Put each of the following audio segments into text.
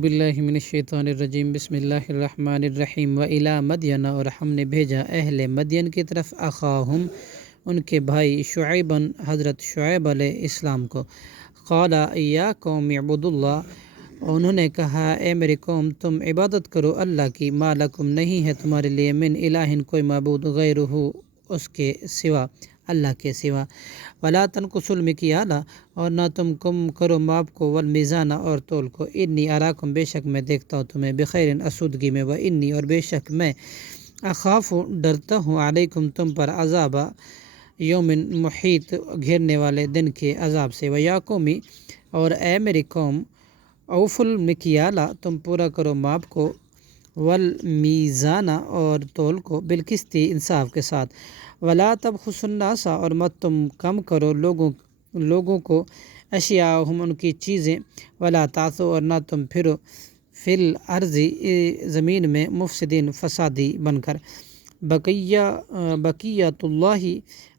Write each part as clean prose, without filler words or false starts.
باللہ من الشیطان الرجیم بسم اللہ الرحمن الرحیم وَإِلَىٰ مَدْيَنَ اور ہم نے بھیجا اہل مدین کی طرف اخاہم ان کے بھائی شعیباً حضرت شعیب علیہ السلام کو قال یا قوم اعبدوا اللہ انہوں نے کہا اے میری قوم تم عبادت کرو اللہ کی ما لکم نہیں ہے تمہارے لیے من الہ کوئی معبود غیرہ اس کے سوا اللہ کے سوا ولا تنقصوا المکیال اور نہ تم کم کرو ماپ کو والمیزان اور تول کو انی اراکم بے شک میں دیکھتا ہوں تمہیں بخیر اسودگی میں انی اور بے شک میں اخاف ڈرتا ہوں علیکم تم پر عذاب یوم محیط گھیرنے والے دن کے عذاب سے ویا قومی اور اے میری قوم اوف المکیال تم پورا کرو ماپ کو والمیزان اور تول کو بالقسط انصاف کے ساتھ ولا تبخسوا الناس اور مت تم کم کرو لوگوں کو اشیاءہم ان کی چیزیں ولا تعثوا اور نہ تم پھرو فی الارض زمین میں مفسدین فسادی بن کر بقیت اللہ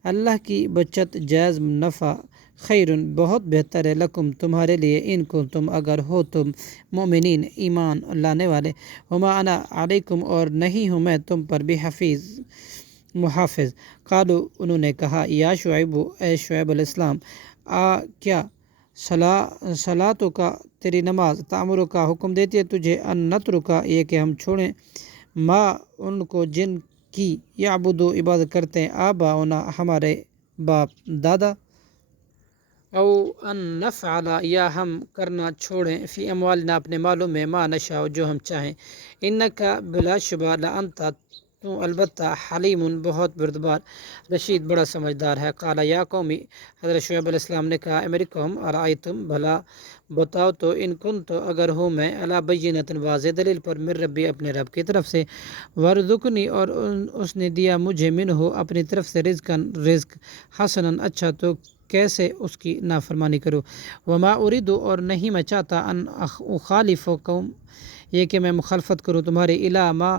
اللہ کی بچت جائز نفع خیر بہت بہتر ہے لکم تمہارے لیے ان کو تم اگر ہو تم مومنین ایمان لانے والے وما انا علیکم اور نہیں ہوں میں تم پر بحفیظ محافظ قالو انہوں نے کہا یا شعیب اے شعیب علیہ السلام کیا صلاتوں کا تیری نماز تعمروں کا حکم دیتی ہے تجھے ان نترکا یہ کہ ہم چھوڑیں ما ان کو جن کی یعبدو عبادت کرتے ہیں آباؤنا ہمارے باپ دادا او ان نفعل یا ہم کرنا چھوڑیں فی اموالنا اپنے مالوں میں ما نشاء جو ہم چاہیں انکا بلا شبہ لانتا تو البتہ حلیم بہت بردبار رشید بڑا سمجھدار ہے قال یا قومی حضرت شعیب علیہ السلام نے کہا اے میری قوم ارائیتم بھلا بتاؤ تو ان کن تو اگر ہوں میں علی بینۃ واضح دلیل پر من ربی اپنے رب کی طرف سے ورزقنی اور اس نے دیا مجھے منہ اپنی طرف سے رزق حسناً اچھا تو کیسے اس کی نافرمانی کرو وما اریدو اور نہیں میں چاہتا ان اخالفکم یہ کہ میں مخالفت کروں تمہارے الا ما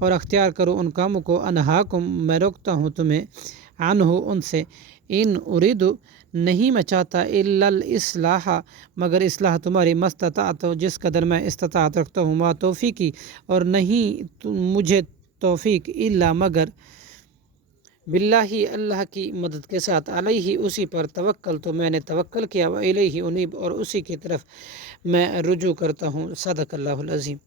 اور اختیار کروں ان کاموں کو انہاکم میں روکتا ہوں تمہیں عنہ ان سے ان اریدو نہیں میں چاہتا الا الاصلاح مگر اصلاح تمہاری مستطاعت جس قدر میں استطاعت رکھتا ہوں ما توفیقی اور نہیں مجھے توفیق الا مگر باللہ اللہ کی مدد کے ساتھ علیہ اسی پر توکل تو میں نے توکل کیا و الیہ انیب اور اسی کی طرف میں رجوع کرتا ہوں صدق اللہ العظیم